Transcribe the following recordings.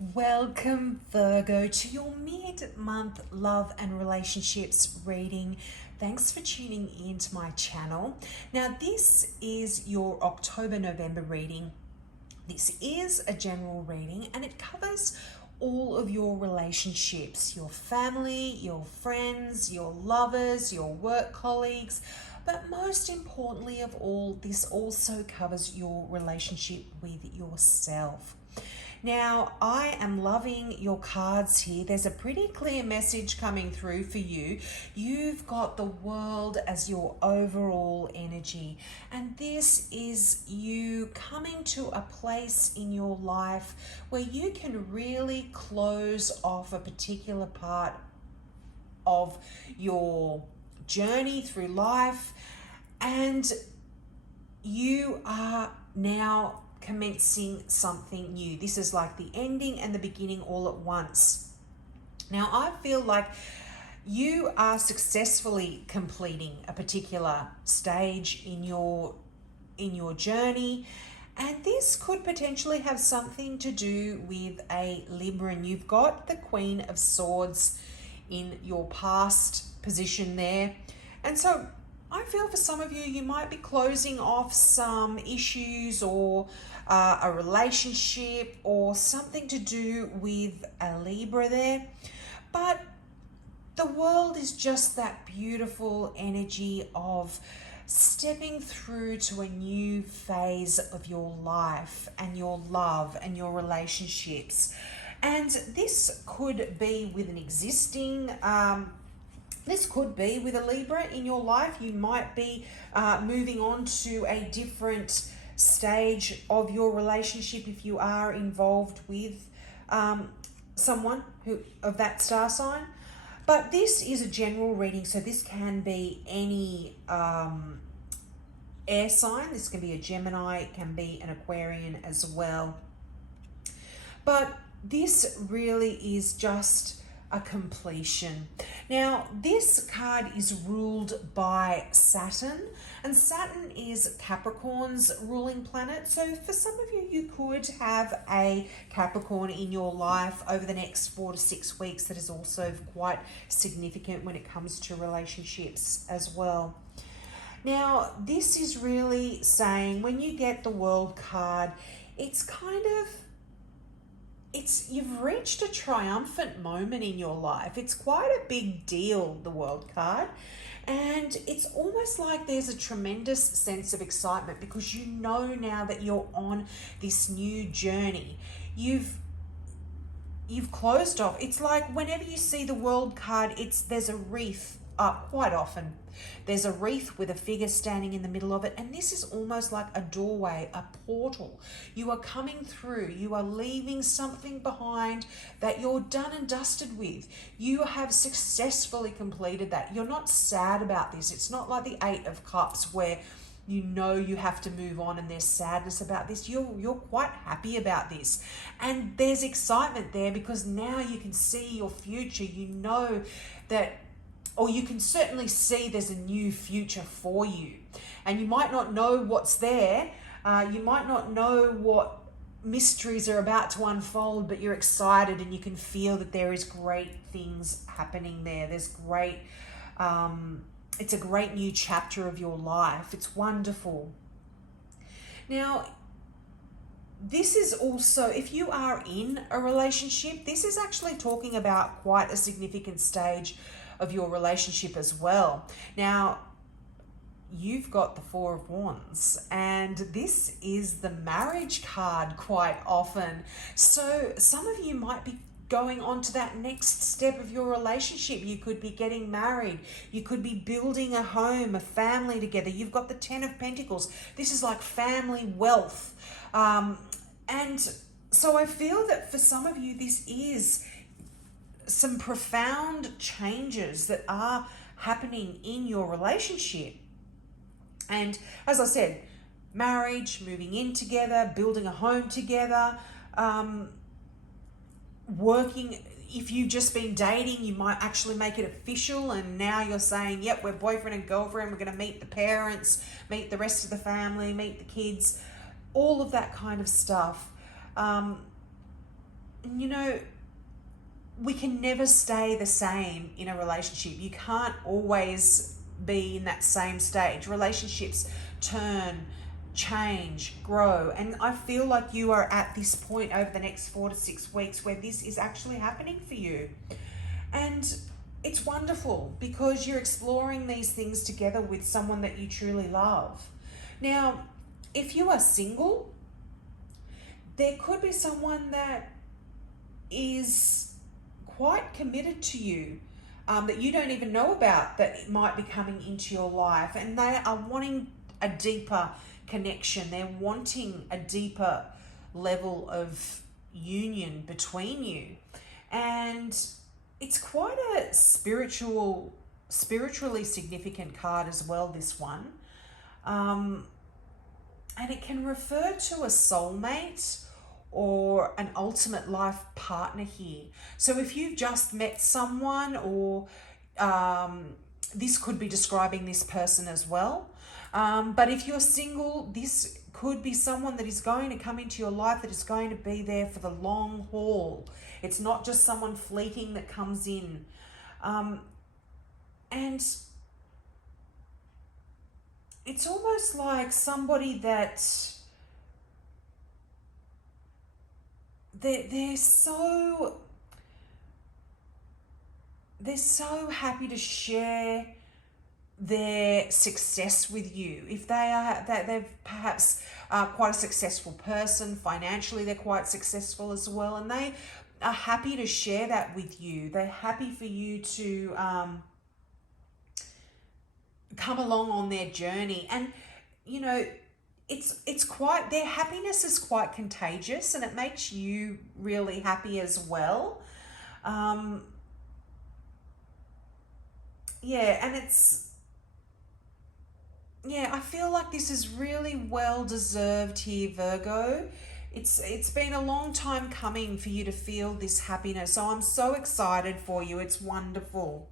Welcome, Virgo, to your mid-month love and relationships reading. Thanks for tuning in to my channel. Now, this is your October-November reading. This is a general reading and it covers all of your relationships, your family, your friends, your lovers, your work colleagues, but most importantly of all, this also covers your relationship with yourself. Now, I am loving your cards here. There's a pretty clear message coming through for you. You've got the world as your overall energy. And this is you coming to a place in your life where you can really close off a particular part of your journey through life. And you are now commencing something new. This is like the ending and the beginning all at once. Now, I feel like you are successfully completing a particular stage in your journey, and this could potentially have something to do with a Libran. You've got the Queen of Swords in your past position there, and so I feel for some of you, you might be closing off some issues or a relationship or something to do with a Libra there. But the world is just that beautiful energy of stepping through to a new phase of your life and your love and your relationships. And this could be with an existing this could be with a Libra in your life. You might be moving on to a different stage of your relationship if you are involved with someone who of that star sign. But this is a general reading, so this can be any air sign. This can be a Gemini, it can be an Aquarian as well. But this really is just a completion. Now, this card is ruled by Saturn, and Saturn is Capricorn's ruling planet. So for some of you, you could have a Capricorn in your life over the next 4 to 6 weeks that is also quite significant when it comes to relationships as well. Now, this is really saying when you get the World card, it's kind of you've reached a triumphant moment in your life. It's quite a big deal, the World card. And it's almost like there's a tremendous sense of excitement because you know now that you're on this new journey. You've closed off. It's like whenever you see the World card, there's a wreath. Quite often there's a wreath with a figure standing in the middle of it, and this is almost like a doorway, a portal. You are coming through, you are leaving something behind that you're done and dusted with. You have successfully completed that. You're not sad about this. It's not like the Eight of Cups where you know you have to move on and there's sadness about this. You're quite happy about this, and there's excitement there because now you can see your future. You know that, or you can certainly see there's a new future for you. And you might not know what's there. You might not know what mysteries are about to unfold, but you're excited and you can feel that there is great things happening there. There's great, it's a great new chapter of your life. It's wonderful. Now, this is also, if you are in a relationship, this is actually talking about quite a significant stage of your relationship as well. Now, you've got the Four of Wands, and this is the marriage card quite often. So some of you might be going on to that next step of your relationship. You could be getting married. You could be building a home, a family together. You've got the Ten of Pentacles. This is like family wealth. And so I feel that for some of you, this is some profound changes that are happening in your relationship. And as I said, marriage, moving in together, building a home together, working. If you've just been dating, you might actually make it official, and now you're saying, yep, we're boyfriend and girlfriend, we're going to meet the parents, meet the rest of the family, meet the kids, all of that kind of stuff. you know, we can never stay the same in a relationship. You can't always be in that same stage. Relationships turn, change, grow. And I feel like you are at this point over the next 4 to 6 weeks where this is actually happening for you. And it's wonderful because you're exploring these things together with someone that you truly love. Now, if you are single, there could be someone that is quite committed to you, that you don't even know about, that might be coming into your life, and they are wanting a deeper connection. They're wanting a deeper level of union between you, and it's quite a spiritually significant card as well, this one. And it can refer to a soulmate or an ultimate life partner here. So if you've just met someone, or this could be describing this person as well. But if you're single, this could be someone that is going to come into your life, that is going to be there for the long haul. It's not just someone fleeting that comes in. And it's almost like somebody that they're so happy to share their success with you. If they're perhaps quite a successful person financially, they're quite successful as well, and they are happy to share that with you. They're happy for you to come along on their journey. And you know, it's quite, their happiness is quite contagious, and it makes you really happy as well. I feel like this is really well deserved here, Virgo. It's been a long time coming for you to feel this happiness, so I'm so excited for you. It's wonderful.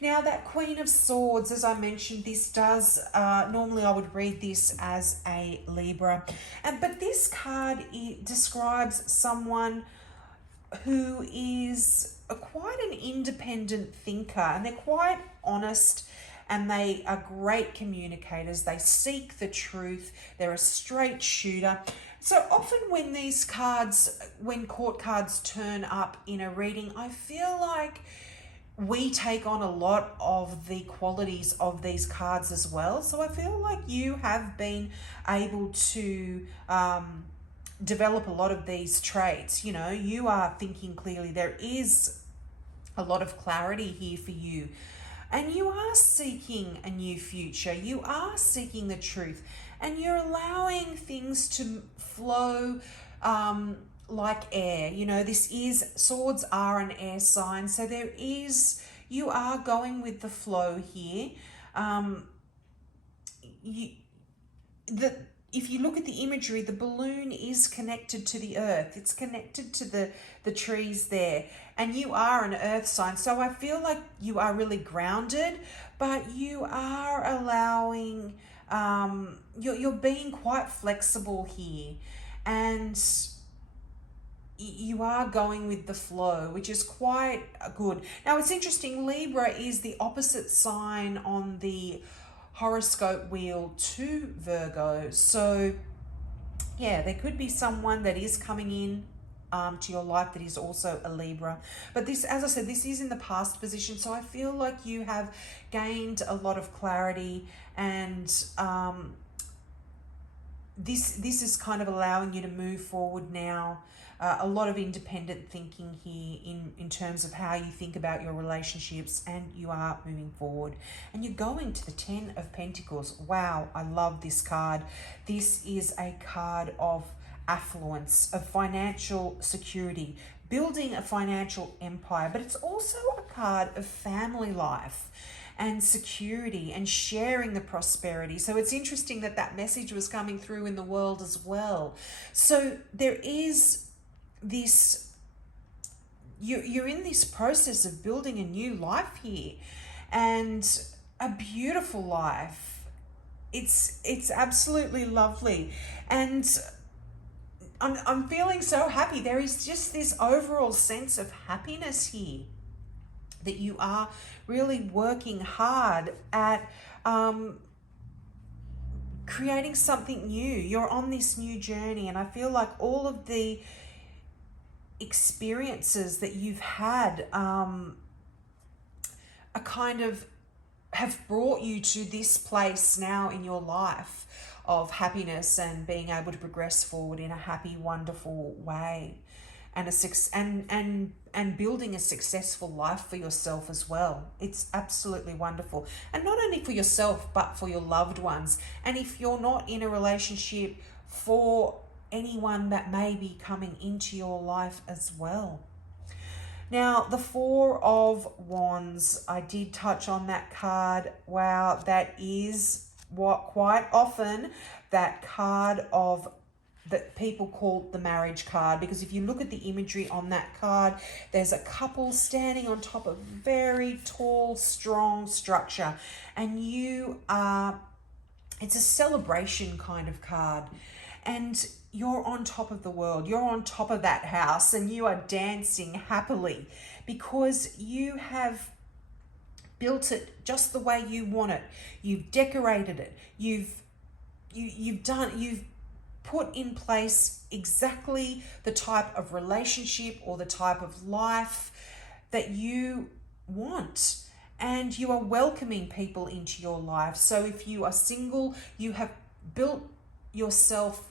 Now, that Queen of Swords, as I mentioned, this does, normally I would read this as a Libra. But this card, it describes someone who is quite an independent thinker, and they're quite honest, and they are great communicators. They seek the truth. They're a straight shooter. So often when these cards, when court cards turn up in a reading, I feel like we take on a lot of the qualities of these cards as well. So I feel like you have been able to develop a lot of these traits. You know, you are thinking clearly. There is a lot of clarity here for you. And you are seeking a new future. You are seeking the truth. And you're allowing things to flow like air. You know, swords are an air sign. So you are going with the flow here. If you look at the imagery, the balloon is connected to the earth. It's connected to the trees there. And you are an earth sign. So I feel like you are really grounded, but you are allowing, you're being quite flexible here. And you are going with the flow, which is quite good. Now, it's interesting. Libra is the opposite sign on the horoscope wheel to Virgo. So yeah, there could be someone that is coming in to your life that is also a Libra. But this, as I said, this is in the past position. So I feel like you have gained a lot of clarity, and this is kind of allowing you to move forward now. A lot of independent thinking here in terms of how you think about your relationships, and you are moving forward. And you're going to the 10 of Pentacles. Wow, I love this card. This is a card of affluence, of financial security, building a financial empire, but it's also a card of family life and security and sharing the prosperity. So it's interesting that message was coming through in the world as well. So there is this, you're in this process of building a new life here, and a beautiful life. It's absolutely lovely. And I'm feeling so happy. There is just this overall sense of happiness here, that you are really working hard at creating something new. You're on this new journey, and I feel like all of the experiences that you've had are kind of have brought you to this place now in your life of happiness and being able to progress forward in a happy, wonderful way, and and building a successful life for yourself as well. It's absolutely wonderful, and not only for yourself but for your loved ones. And if you're not in a relationship, for anyone that may be coming into your life as well. Now, the Four of Wands, I did touch on that card. Wow, that is what quite often that card of that people call the marriage card, because if you look at the imagery on that card, there's a couple standing on top of a very tall, strong structure, and it's a celebration kind of card. And you're on top of the world. You're on top of that house, and you are dancing happily because you have built it just the way you want it. You've decorated it. You've put in place exactly the type of relationship or the type of life that you want. And you are welcoming people into your life. So if you are single, you have built yourself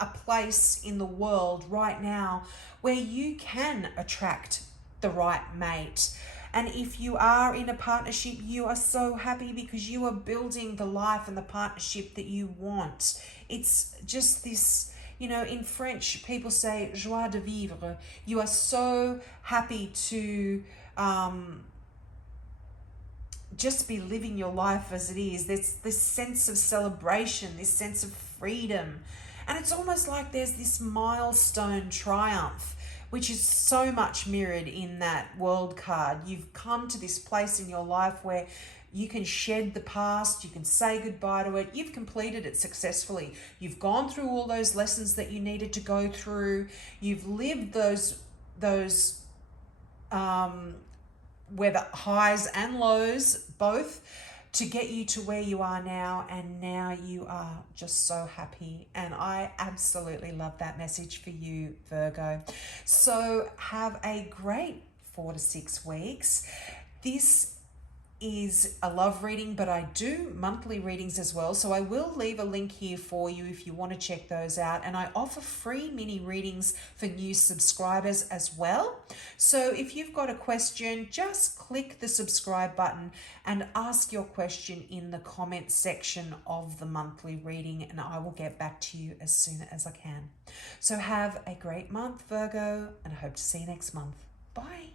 a place in the world right now where you can attract the right mate. And if you are in a partnership, you are so happy because you are building the life and the partnership that you want. It's just this, in French, people say joie de vivre. You are so happy to just be living your life as it is. There's this sense of celebration, this sense of freedom. And it's almost like there's this milestone triumph, which is so much mirrored in that world card. You've come to this place in your life where you can shed the past, you can say goodbye to it. You've completed it successfully. You've gone through all those lessons that you needed to go through. You've lived those whether highs and lows, both, to get you to where you are now, and now you are just so happy. And I absolutely love that message for you, Virgo. So have a great 4 to 6 weeks. This is a love reading, but I do monthly readings as well, so I will leave a link here for you if you want to check those out. And I offer free mini readings for new subscribers as well. So if you've got a question, just click the subscribe button and ask your question in the comment section of the monthly reading, and I will get back to you as soon as I can. So have a great month, Virgo, and I hope to see you next month. Bye.